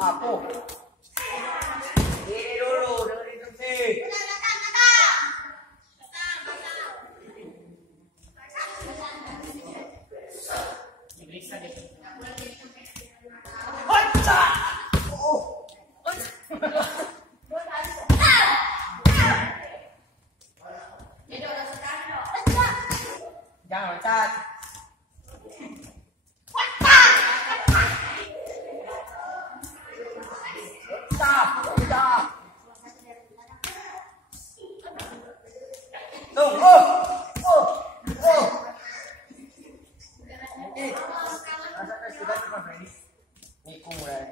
Apa? Ini dulu, dengan instruksi. Diperiksa deh. Jangan loncat. Stop. Tunggu. Masa tes kita cuma ini. Niku mulai.